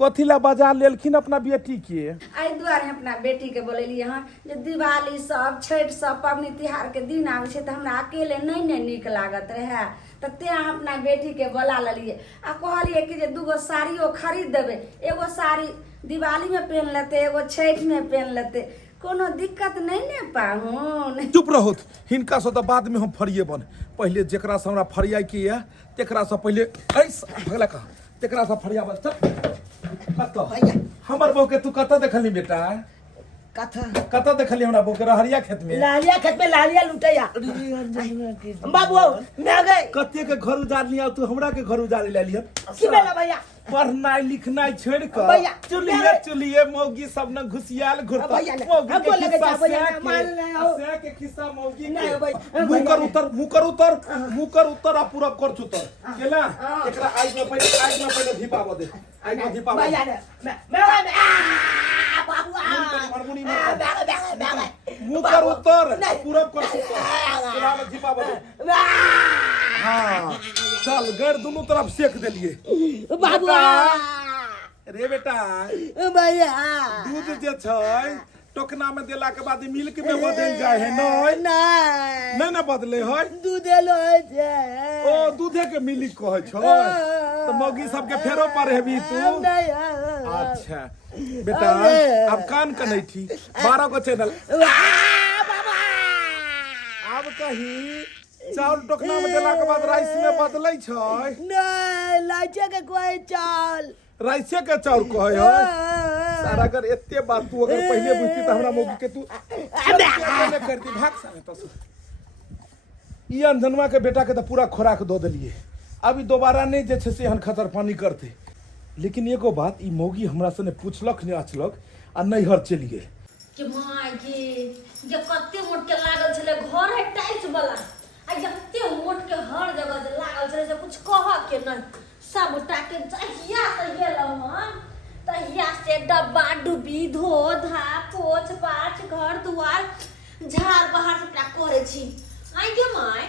कथी ला बजा लेलखिन अपना बेटी के आई दुआरे अपना बेटी के बोलेलिए हन जे दिवाली सब छठ सब पबनी तिहार के दिन आबै छै त हमरा अकेले नहीं नीक लागत रहे त ते अपना बेटी के बोला लेलिए आ कहलिए कि जे दूगो साड़ियो खरीद देबे एगो साड़ी दिवाली में पहन लेते एगो छठ में पहन लेते कोनो दिक्कत नहीं ने पाहुन चुप रहो हिनका से तो बाद में हम फरिए बन पहले जेकरा से हमरा फरिया के है तेकरा से पहले भगला कहा तेकरा से फरिया बन कत भैया हमर बहू के तू कत देखली बेटा कथा कत देखली हमरा बहू के रहरिया खेत में लालिया खेत में लालिया लुटैया बाबू मैं गए कते के घर उजाड़ लिया तू हमरा के घर उजाड़ ले लिया की बेला भैया पढ़नाई लिखनाई छोड़ भैया, कर चुलिए मौगी सब न घुसियाल घुरता भैया, मौगी हमको के लगे खिस्सा जा, भैया, सैक मान के- ले आओ। सैक के खिस्सा मौगी नहीं, के भैया, मुकर उतर आ पूरा कर चुतर केला एकरा आइग में पहले धिपाव दे आइग में धिपाव दे भैया मैं बाबू हारमोनी आ मुकर उतर पूरा कर चुतर केला में धिपाव दे हां चल गैर दोनों तरफ सेक देलिए बाबू रे बेटा भैया दूध जे छै टोकना में देला के बाद मिल्क में बदल जाए है नहीं नहीं ना बदले है दूधे लो छै ओ दूधे के मिल्क कहे छो तो मौगी सब के फेरो पर हेबी तू अच्छा बेटा अब कान के नहीं थी 12 गो चैनल अब कहीं चाउर टोकना में देला के बाद राइस में बदलै छै नहीं लाचे के कोई चाल राइसे के चाउर कहे है सारा अगर एते बात तू अगर पहले बुझती त हमरा मौगी के तू पहले करती भाग सारे तस ई अंधनवा के बेटा के तो पूरा खोराक दो देलिए अभी दोबारा नहीं जे छै से हन खतर पानी करते लेकिन एगो बात ई मौगी हमरा से ने पूछलक ने अचलक आ नैहर चलि गेल कि माय गे जे कते मोट के लागल छले घर है टाइल्स वाला आ जते मोट के हर जगह जे लागल छले से कुछ कह के नहीं सबटा के जहिया से गेलहुँ हन तहिया से डब्बा डुब्बी धो धा पोछ पाछ घर दुआर झाड़ बहार सबटा करे छी। आई गे माय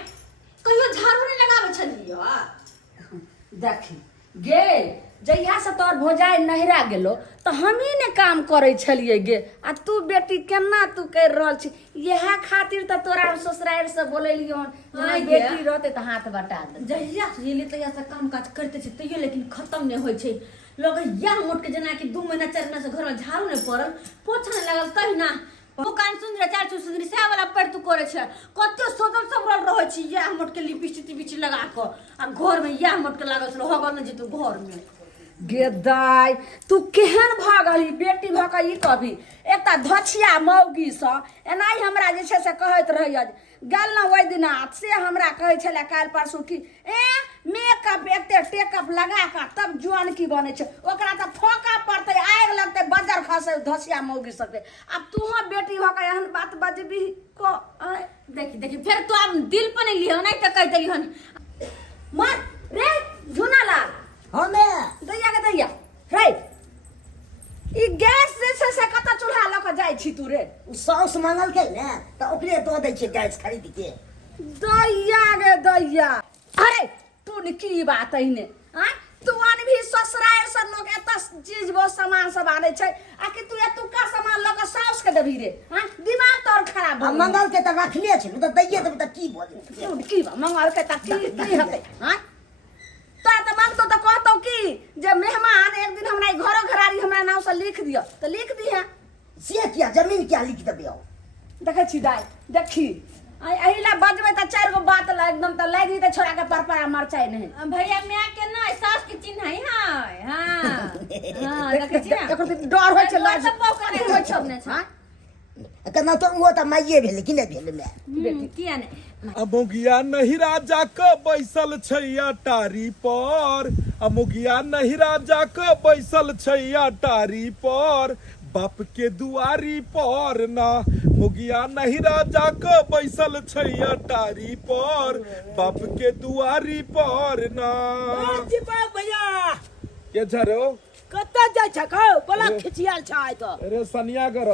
कहियो झाड़ू नहीं लगाबै छलियै? देखी गे जहिया से तोर भोजाई नहिरा गेलो तो हमी ने काम करे छलिए गे आ तू बेटी केना तू कर रहल छी यह खातिर तो तोरा ससुराल से बोलेलियो आइ गे। बेटी रहते तो हाथ बटा दे। जहिया से गेली तहिया से काम काज करते छी तैयो लेकिन खत्म नहीं होइ छै। लोग या मोट के जेना कि 2 महीना 4 महीना से घर में झाड़ू नहीं पड़ल पोछा नहीं लागल तहिना दुकान सुंदर चार चू सुंदरी से वाला पर तू करे छै कते सोचल समरल रहे छी या मोट के लिपस्टिक टिपस्टिक लगा के आ घर में या मोट के लागल छ होगल न जेतू घर में। गे दाई तू केहन भागली बेटी भकई कभी एकटा धछिया मौगी स एनाही हमरा जे छै से कहैत रहिय गल न ओइ दिन से हमरा कहै छले काल परसू की मेकअप एकते टेकअप लगा के तब जुआन की बने छै ओकरा त फोका पड़ते आग लगते बजर खसे धछिया मौगी सबके। अब तू बेटी भकई एहन बात बजबी को देखी देखी फिर तू अब दिल पर नहीं लियो नहीं त कह देली हन मर रे झुना लाल हमें दैया के दैया रे ई गैस से कता चूल्हा ल के जाय छी तू रे सॉस मांगल के ने तो ओकरे दो दै छै गैस खरीद के। दैया गे दैया अरे तू ने की बात है आ तू आन भी ससुराल से लोग एता चीज वो सामान सब आने छै आ कि तू एतु का सामान ल के साउस के देबी रे हां दिमाग तोर खराब हम मंगल के त रखले छै तो दैये देब त की भ जेतै? तू की बा मंगल के ता की हते हां ता त मांग तो कहतो की जे मेहमान एक दिन हमरा घरो घरारी हमरा नाम से लिख दियो तो लिख दी है से क्या जमीन क्या लिख देबे? देखे छी दाई देखी अहिला बजबै त 4 गो बात एकदम त लागि त छोरा के परपरा मरचाई नहीं भैया मैं के ना सास के चिन्ह है हां हां देखे छी ना एकर त डर होय छै लाज सब पकड़े होय छै ने हां कना तो वो त माइये भेले कि नहीं भेले मैं किया ने अमुगिया नहिरा जाके बैसल छैया टारी पर अमुगिया नहिरा जाके बैसल छैया टारी पर बाप के दुआरी पर ना मुगिया नहिरा जाके बैसल छैया टारी पर बाप के दुआरी पर ना। दीपक भैया के छरो कत्ता जाय छको बोला खिचियाल छाय तो अरे सनिया कर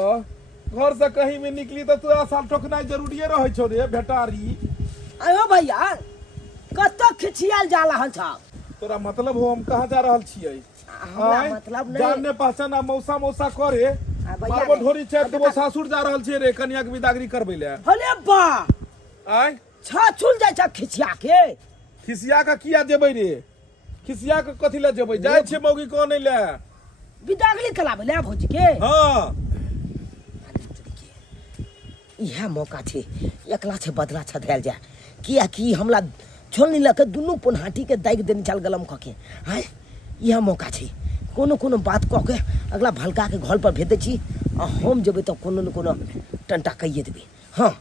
घर से कहीं भी निकली तो तोरा साल ठोकनाइ जरूरिये रहे छो रे भेटारी। आयो भैया कत्ता खिचियाल जा रहल छ? तोरा मतलब हो हम कहाँ जा रहल छियै? हमरा मतलब नहीं जानने पहचान मौसा मौसा करे भैया बारगो रे। ढोरी छै तो सासुर जा रहल छियै रे कन्या के विदागरी करबै ले। हले बा आय छुल जाय छ खिचिया के खिसिया का किया जेबै रे? खिसिया के कथि ले जेबै? जाय छै मौगी को नै ले विदागरी कराबे ले भौजी के। हां इहे मौका छै एकला छै बदला छ धैल जा किया कि हमला छोलनी लके दुनू पुनहाटी के दाग देनी चल गलम क के हाय यह मौका छै कोनो कोनो बात क के अगला भलका के घर पर भेज दै छी आ हम जेबै त कोनो न कोनो टंटा कइए देबै। हां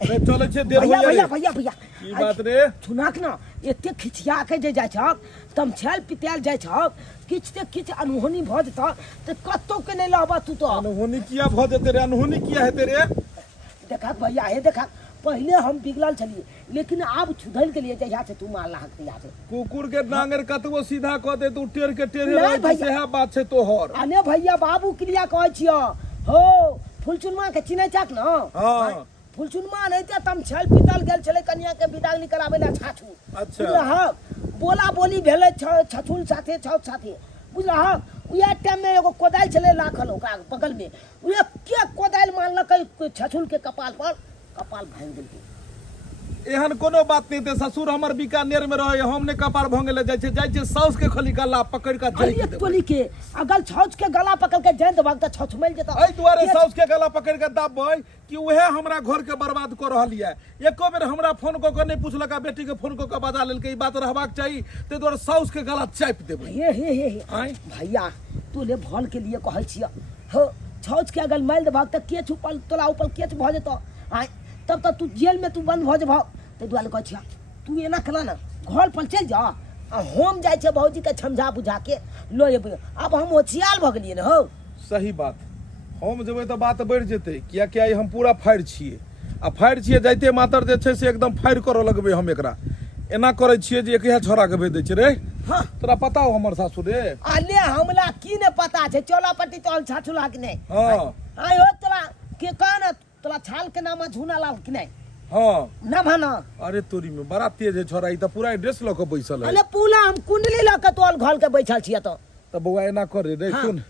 रे चलै छै देर भैया होइया भैया रे भैया भैया की बात रे? सुनाक ना एते खिचिया के जे जाय छक तम छल पिताल जाय छक किछ ते किछ अनहोनी भ जत त कत्तो के नै लहबा तू तो। अनहोनी किया भ जेते रे? अनहोनी किया हेते रे? देखा भैया हे देखा पहले हम बिगड़ल छलिए लेकिन अब सुधर के लिए जहिया से तू मार लागत यहाँ से कुकुर के डांगर कतबो सीधा क दे तू टेढ़ के टेढ़े नहीं रह भैया। सेहा बात छै तोहर। अने भैया बाबू क्रिया कहै छियो हो फुलचुनमा के चिन्है छक न? हां फुलचुनमा नहीं ते तम छल पितल गेल छले कन्या के विदागनी कराबे ला छाछू अच्छा। बुझलह बोला बोली भेले छछुल साथे छौ साथे बुझलह उया टाइम में एगो कोदाल छले लाखल ओकरा बगल में उया के कोदाल मारलकै छछुल के कपाल पर कपाल भांग देलकै। एहन कोनो बात नहीं थे ससुर हमर बीकानेर में रहे हमने कपार भंगे जाय छै साउस के खाली गला पकड़ के जाय अरे टोली के अगल छौच के गला पकड़ के जंत भाग त छौच मिल जेता एहि दुआरे साउस के गला पकड़ के दाबबै कि उहे हमरा घर के बर्बाद कर रहल ये। एको बेर हमरा फोन क के नहीं पूछलक आ बेटी के फोन क के बजा लेलकै। ई बात रहबाक चाहिए ते दुआरे साउस के गला चापि देबै। हे आय भैया तू ले भल के लिए कहै छिया हो छौच के अगल माइल भाग त के छुपल तोला ऊपर केच भ जेतो आय तब तक तू जेल में तू बंद भ जेबह ते दुआरे कहै छिया तू एना कला ना घर पर चल जा आ हम जाय छै भौजी के समझा बुझा के लो एबै। अब हम होशियार भ गेलिए न हो। सही बात हम जेबै तऽ बात बढ़ि जेतै कियाकि आइ हम पूरा फाड़ि छियै आ फाड़ि छियै जाइते मातर जे छै से एकदम फाड़ि करऽ लगबै हम एकरा एना करै छियै जे एक छोड़ा के भेज दै छियै रे हाँ। तोरा पता हो हमर सासुर रे? अले हमला की ने पता छे चौलापट्टी तोल छाछुला कि नहीं? हाँ आय हो तोला के कहना तोला छाल के नाम झूना लाल कि नहीं? हाँ। ना भाना। अरे तोरी में बड़ा तेज है छोरा, ई त पूरा एड्रेस ल के बैसल है। अले पूला हम कुंडली ल के तोल घोल के बैठल छिया तो। त बउआ एना करे रे। हाँ। सुन,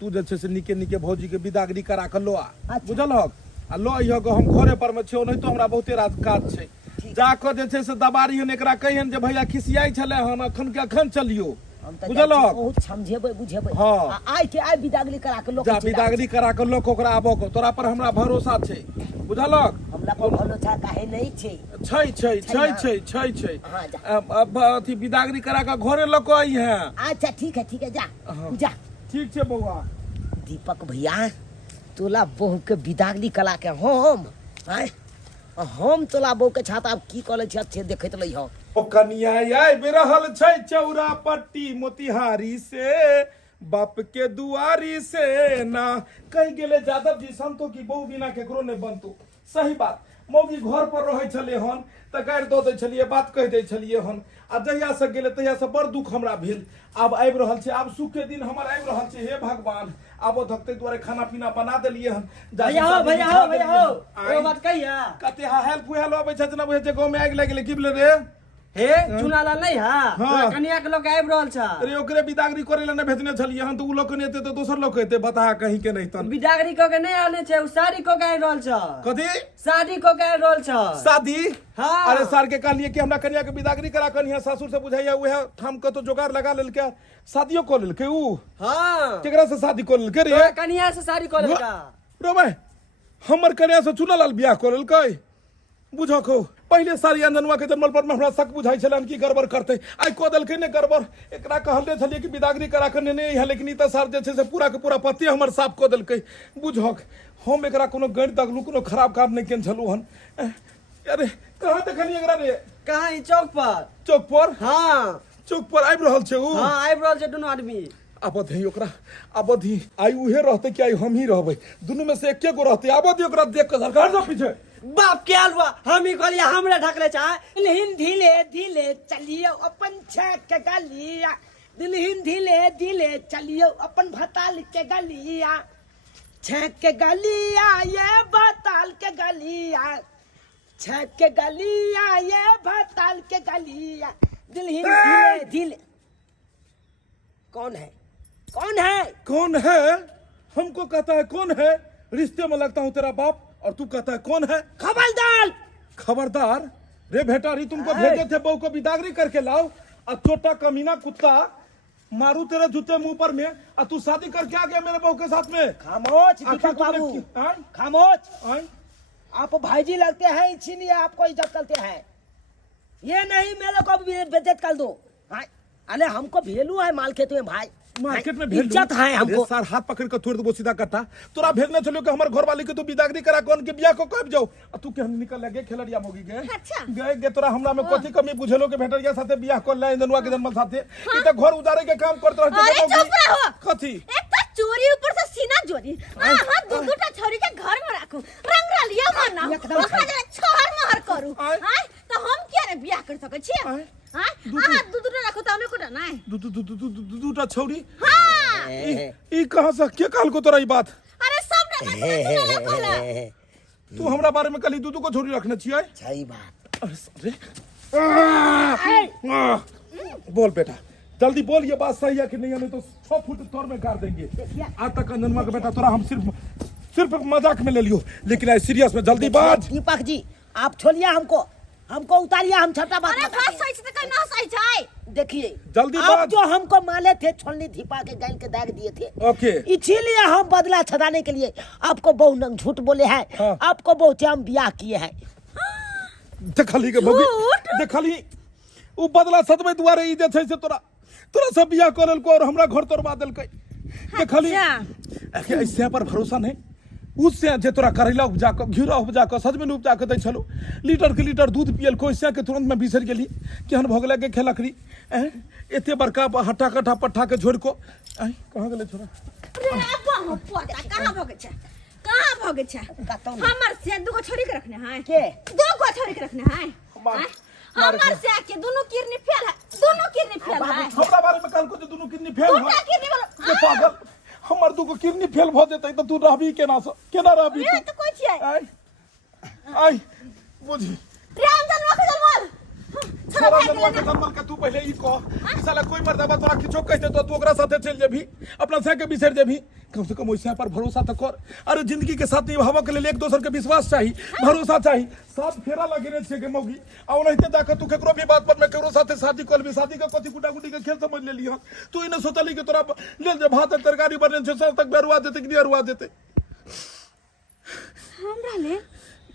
तू जे छे से निके निके भौजी के विदागरी करा के लो आ, अच्छा। बुझल हक? आ लो इहो के हम घरे पर में छियो, नहीं तो हमरा बहुते रात काज छै। जाकर जे छे से दबारी हन एकरा कहियन जे भैया खिसियाई छले हम अखन के अखन चलियो, हम त बुझल हक? बहुत समझेबै बुझेबै। हाँ। आय के आय विदागली करा के लोग जा विदागरी करा के लोग ओकरा आबो को, तोरा पर हमरा भरोसा छै, बुझल हक? हमला पर भरोसा काहे नहीं छे? छै। हाँ, जा। अब अथी विदागरी करा के घरे ल के आई है। अच्छा ठीक है जा। हाँ। जा ठीक छै बउआ। दीपक भैया तोला बहू के विदागली कला के हम तोला बहू के छाता की कले छ अच्छे देखैत लई हो। ओ कनिया आइ बेरहल छै चौरा पट्टी मोतिहारी से, बाप के दुआरी से ना कह गेले यादव जी संतो की बहु बिना केकरो ने बनतो। सही बात, मौगी घर पर रहे छले हन त गारि दो दे छलिए, बात कह दे छलिए हन, आ जहिया से गेले तहिया से बड़ दुख हमरा भेल। आब आबि रहल छै, आब सुख के दिन हमर आबि रहल छै। हे भगवान, आब ओ धकते दुआरे खाना पीना बना देलिए हन। भैया हो एगो बात कहिया। कते हेल्प हुएल आबै छै ना, बुझे छै गांव में आगि लागि गेलै की भेलै रे? हे चुना लाल नहीं हाँ। हां कन्या के लोग आबि रहल छ। अरे ओकरे विदागरी करे ला ने भेजने छलिए हन, तो उ लोग ने एते तो दोसर लोग एते, बता कहीं के नहीं तन। बिदागरी को के नहीं आने छे, उ शादी को के आबि रहल छ। कथी शादी को के आबि रहल छ। शादी? हाँ। अरे सर के कहलिए कि हमरा कन्या के विदागरी करा कन्या सासुर से बुझाइया उहे ठाम के तो जोगाड़ लगा लेल के शादियो कर लेल के। उ हां केकरा से शादी कर लेल के रे? तो कन्या से शादी कर लेगा। रो भाई, हमर कन्या से चुना लाल बियाह कर लेल के। बुझो को पहले सारी अंजनुआ के जन्मल पर में हमरा शक बुझाई छलन कि गड़बड़ करते, आई को देलकै ने गड़बड़। एकरा कहले छलिए कि विदागरी करा के ने है, लेकिन ई त सर जे छै से पूरा के पूरा पति हमर साफ को देलकै। बुझो हम एकरा कोनो गैर दगलू कोनो खराब काम नहीं केन छलू हन। अरे कहां देखलिए एकरा रे? कहां ई चौक पर? चौक पर? हां चौक पर आबि रहल छै उ? हां आबि रहल छै दुनू आदमी। आबधी ओकरा, आबधी आई उहे रहते कि आई हम ही रहबै, दुनू में से एके गो रहते। आबधी ओकरा देख के सरकार जा पीछे। बाप के अलवा हम ही कहलिए हमरा ढकले चाहे। दिलहिन धीले धीले चलिए अपन छक के गलिया, दिलहिन धीले धीले चलिए अपन भताल के गलिया, छक के गलिया ये भताल के गलिया, छक के गलिया ये भताल के गलिया, दिलहिन धीले धीले। कौन है? कौन है? कौन है? हमको कहता है कौन है? रिश्ते में लगता हूँ तेरा बाप, और तू कहता है कौन है? खबरदार! खबरदार रे भेटारी, तुमको भेजे थे बहू को विदागरी करके लाओ, और छोटा कमीना कुत्ता मारू तेरे जूते मुंह पर में, और तू शादी करके आ गया मेरे बहू के साथ में। खामोश आखिर दीपक तुमने बाबू, आय? खामोश। आय? आप भाईजी लगते हैं इसीलिए आपको इज्जत करते हैं। ये नहीं मेरे को बेइज्जत कर दो। अरे हमको भेलू है मार्केट में भाई, मार्केट में भेज इज्जत है हमको। सर हाथ पकड़ कर तोड़ दो सीधा कट्टा। तोरा भेजने चलो कि हमर घर वाली के तू विदागरी करा कौन के बियाह को कब जाओ, और तू के हम निकल लगे खेलड़िया मोगी गए। अच्छा। गए तोरा हमरा में कथी कमी बुझेलो के भेटरिया साथे बियाह कर ले इंदनुआ के जन्म साथे। ई त घर उजारे के काम करत रहते। अरे चुप रहो। कथी? एक तो चोरी ऊपर से सीना चोरी। हां दूटा छोरी के घर में राखू, रंग लिया मना, एकदम ओकरा जे छोहर महर करू। आय? हां तो हम क्या रे बियाह कर सकै छी? आय? हां दूटा राखू त हमें कोटा नहीं। दूटा छौरी? हां ई कहां से के कहल को तोरा ई बात? अरे सब ना कहला। तू हमरा बारे में कली दूधू को छोरी रखने छियै? सही बात। अरे बोल बेटा, जल्दी बोल, ये बात सही है कि नहीं है? नहीं तो 6 फुट तोड़ में गाड़ देंगे। आज तक अंजनवा का बेटा तोरा हम सिर्फ मजाक में ले लियो, लेकिन आज सीरियस में जल्दी बात। दीपक जी आप छोड़िए हमको उतारिए, हम छोटा बात अरे बताते बात सही से कहना सही जाए। हैं। देखिए जल्दी आप बात। जो हमको माले थे छोलनी धिपा के गाल के दाग दिए थे, ओके। इसीलिए हम बदला छदाने के लिए आपको बहु नंग झूठ बोले हैं। हाँ। आपको बहुत हम ब्याह किए हैं। देखली के भगी, देखली उ बदला सदमे दुआरे ई जे छै से तोरा सब बियाह कर लेलको और हमरा घर तोड़वा देलकै। देखली ऐसे पर भरोसा नहीं। उससे जे तोरा करेला उपजा के, घिरा उपजा के, सजमन उपजा के दै छलो, लीटर के लीटर दूध पियल को, इससे के तुरंत में बिसर गेली केहन भोगला के खेलकरी। एते बड़का हट्टा कट्ठा पट्ठा के छोड़ को कहां गेले छोरा? अरे बाबू पोता कहां भगे छ? कहां भगे छ? हमर से दुगो छोरी के रखने हैं के? दुगो छोरी के रखने हैं। हमार से आके दोनों किडनी फेल है, दोनों किडनी फेल है। हमरा बारे में काल को दोनों किडनी फेल दूटा है किडनी वाला के पागल हमर दुगो किडनी फेल भ जेतै त तू रहबी केना रहबी ये तो कोई छियै आई आई बुझी राम जन्म के जन्म छोरा जन्म के तू पहले ई कह कि साला कोई मर्दबा तोरा किछो कहते तो तू ओकरा साथे चल जेबी अपना से के बिसर जेबी कम से कम ओइसा पर भरोसा त कर। अरे जिंदगी के साथ निभावे के लिए एक दोसर के विश्वास चाहिए, भरोसा चाहिए। साथ फेरा लगेने छे के मौगी आ ओनहिते जाके तू केकरो भी बात पर में केकरो साथे शादी कर भी, शादी का कथि गुटागुटी के खेल समझ लेली हन। तू इने सोचली कि तोरा लेल जे भात तरकारी बने छे सब तक बेरुआ देते कि नहीं अरुआ देते। हमरा ले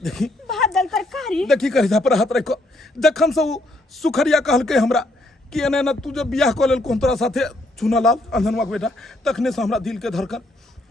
देखी भात दाल तरकारी देखी कहिदा पर हाथ रखो जखन से उ सुखरिया कहलके हमरा कि एना एना तू जब बियाह क लेल कोन तोरा साथे चुनालाल अंधनवा के बेटा, तखने से हमरा दिल के धड़कन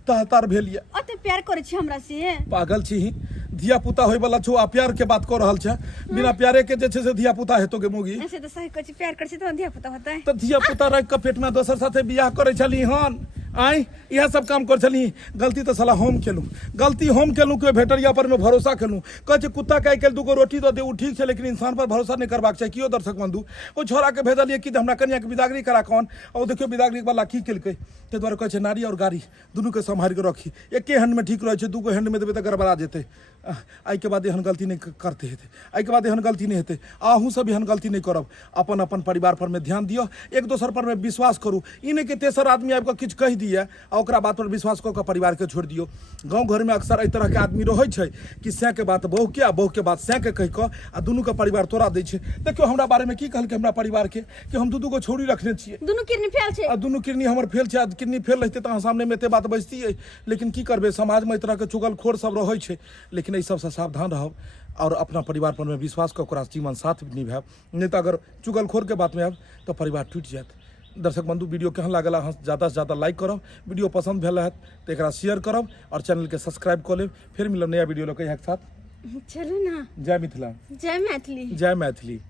तार भेल ये। अते प्यार करे छी हमरा से। पागल छी ही, धिया पुता होय वाला छो आ प्यार के बात कर रहल छे। बिना प्यारे के जे छे से धिया पुता हेतो के मोगी। ऐसे तो सही कहै छी, प्यार करे छी तो धिया पुता होतै। त धिया पुता रख के पेट में दोसर साथे बियाह करे छली हन। आई यह सब काम कर चली। गलती तो साला हम केलू, गलती हम केलू के भेटरिया पर में भरोसा केलू। कहे कुत्ता कह के दूगो रोटी तो दे उ ठीक है, लेकिन इंसान पर भरोसा नहीं करबाक चाहिए। कियो दर्शक बंधु ओ छोरा के भेजलिए कि हमरा कन्या के विदागरी करा कौन और देखियो विदागरी वाला की केलकै ते द्वारा कहे नारी और गाड़ी दुनू के संभाल के रखी। एके हैंड में ठीक रहे छे, दूगो हैंड में देबे त गड़बड़ा जेते। आई के बाद एहन गलती नहीं करते हेते, आई के बाद एहन गलती नहीं हेते। आहू सब एहन गलती नहीं करब। अपन अपन परिवार पर में ध्यान दियो, एक दोसर पर में विश्वास करू। इने के तेसर आदमी आबि के किछु कहि दिए आ ओकरा बात पर विश्वास क के परिवार के छोड़ दियो। गांव घर में अक्सर एहि तरह के आदमी रहै छै कि सै के बात बहू के आ बहू के बात सै के कहि क आ दुनू के परिवार तोड़ा दै छै। देखियो हमरा बारे में की कहलकै हमरा परिवार के कि हम दू गो छोरी रखने छियै, दोनों किडनी फेल छै। आ दुनू किडनी हमर फेल छै। आ किडनी फेल रहते त अहाँ सामने में एते बात बजतियै, लेकिन की करबे समाज में इस तरह के चुगलखोर सब रहै छै। लेकिन एहि सबसे सावधान रहब और अपना परिवार पर में विश्वास क ओकरा जीवन साथ निभाएब। नहीं तो अगर चुगलखोर के बात में आब तो परिवार टूट जाएत। दर्शक बंधु वीडियो केहन लागल अहाँ ज़्यादा से ज़्यादा लाइक करब, वीडियो पसंद भेल रहत तो एकरा शेयर करब और चैनल के सब्सक्राइब कर लेब। फिर मिलब नया वीडियो लेके एक साथ। चलू ना। जय मिथिला, जय मैथिली। जय मैथिली।